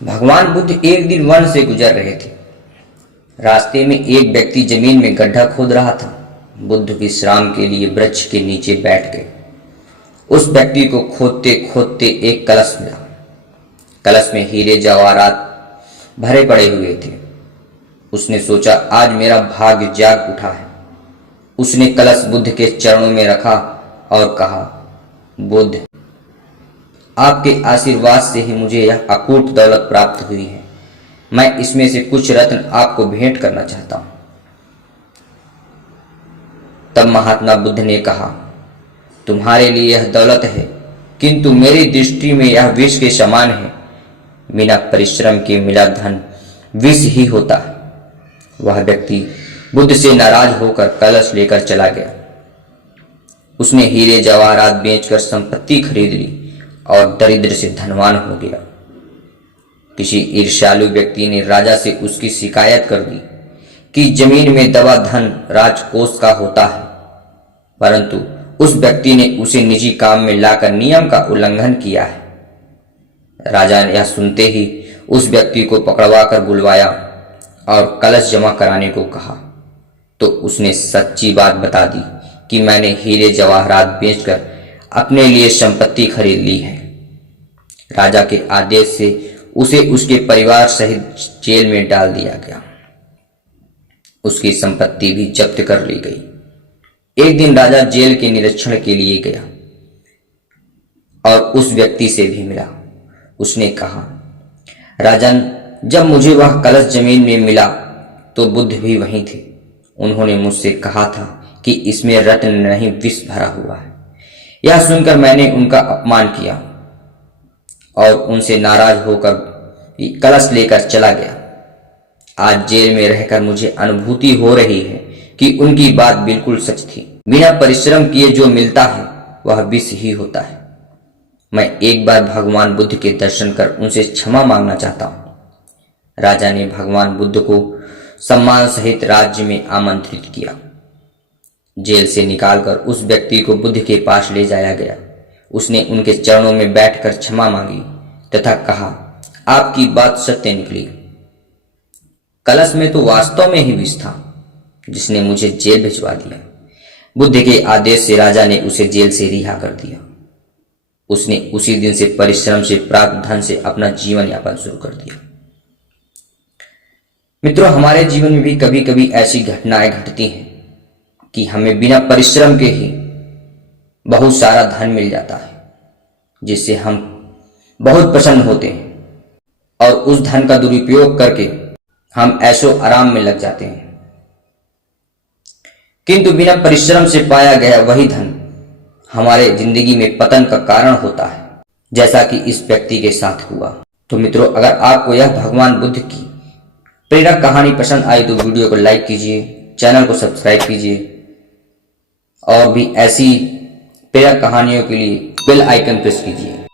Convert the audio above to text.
भगवान बुद्ध एक दिन वन से गुजर रहे थे। रास्ते में एक व्यक्ति जमीन में गड्ढा खोद रहा था। बुद्ध विश्राम के लिए वृक्ष के नीचे बैठ गए। उस व्यक्ति को खोदते खोदते एक कलश मिला। कलश में हीरे जवाहरात भरे पड़े हुए थे। उसने सोचा, आज मेरा भाग्य जाग उठा है। उसने कलश बुद्ध के चरणों में रखा और कहा, बुद्ध, आपके आशीर्वाद से ही मुझे यह अकूट दौलत प्राप्त हुई है। मैं इसमें से कुछ रत्न आपको भेंट करना चाहता हूं। तब महात्मा बुद्ध ने कहा, तुम्हारे लिए यह दौलत है, किंतु मेरी दृष्टि में यह विष के समान है। बिना परिश्रम के मिला धन विष ही होता है। वह व्यक्ति बुद्ध से नाराज होकर कलश लेकर चला गया। उसने हीरे जवाहरात बेचकर संपत्ति खरीद ली और दरिद्र से धनवान हो गया। किसी ईर्ष्यालु व्यक्ति ने राजा से उसकी शिकायत कर दी कि जमीन में दबा धन राजकोष का होता है, परंतु उस व्यक्ति ने उसे निजी काम में लाकर नियम का उल्लंघन किया है। राजा ने यह सुनते ही उस व्यक्ति को पकड़वा कर बुलवाया और कलश जमा कराने को कहा, तो उसने सच्ची बात बता दी कि मैंने हीरे जवाहरात बेचकर अपने लिए संपत्ति खरीद ली है। राजा के आदेश से उसे उसके परिवार सहित जेल में डाल दिया गया। उसकी संपत्ति भी जब्त कर ली गई। एक दिन राजा जेल के निरीक्षण के लिए गया और उस व्यक्ति से भी मिला। उसने कहा, राजन, जब मुझे वह कलश जमीन में मिला तो बुद्ध भी वहीं थे। उन्होंने मुझसे कहा था कि इसमें रत्न नहीं विष भरा हुआ है। यह सुनकर मैंने उनका अपमान किया और उनसे नाराज होकर कलश लेकर चला गया। आज जेल में रहकर मुझे अनुभूति हो रही है कि उनकी बात बिल्कुल सच थी। बिना परिश्रम किए जो मिलता है वह विष ही होता है। मैं एक बार भगवान बुद्ध के दर्शन कर उनसे क्षमा मांगना चाहता हूँ। राजा ने भगवान बुद्ध को सम्मान सहित राज्य में आमंत्रित किया। जेल से निकालकर उस व्यक्ति को बुद्ध के पास ले जाया गया। उसने उनके चरणों में बैठकर क्षमा मांगी तथा कहा, आपकी बात सत्य निकली। कलश में तो वास्तव में ही विष था जिसने मुझे जेल भिजवा दिया। बुद्ध के आदेश से राजा ने उसे जेल से रिहा कर दिया। उसने उसी दिन से परिश्रम से प्राप्त धन से अपना जीवन यापन शुरू कर दिया। मित्रों, हमारे जीवन में भी कभी कभी ऐसी घटनाएं घटती हैं कि हमें बिना परिश्रम के ही बहुत सारा धन मिल जाता है, जिससे हम बहुत प्रसन्न होते हैं और उस धन का दुरुपयोग करके हम ऐशो आराम में लग जाते हैं। किंतु बिना परिश्रम से पाया गया वही धन हमारे जिंदगी में पतन का कारण होता है, जैसा कि इस व्यक्ति के साथ हुआ। तो मित्रों, अगर आपको यह भगवान बुद्ध की प्रेरक कहानी पसंद आई तो वीडियो को लाइक कीजिए, चैनल को सब्सक्राइब कीजिए और भी ऐसी प्रेरक कहानियों के लिए बेल आइकन प्रेस कीजिए।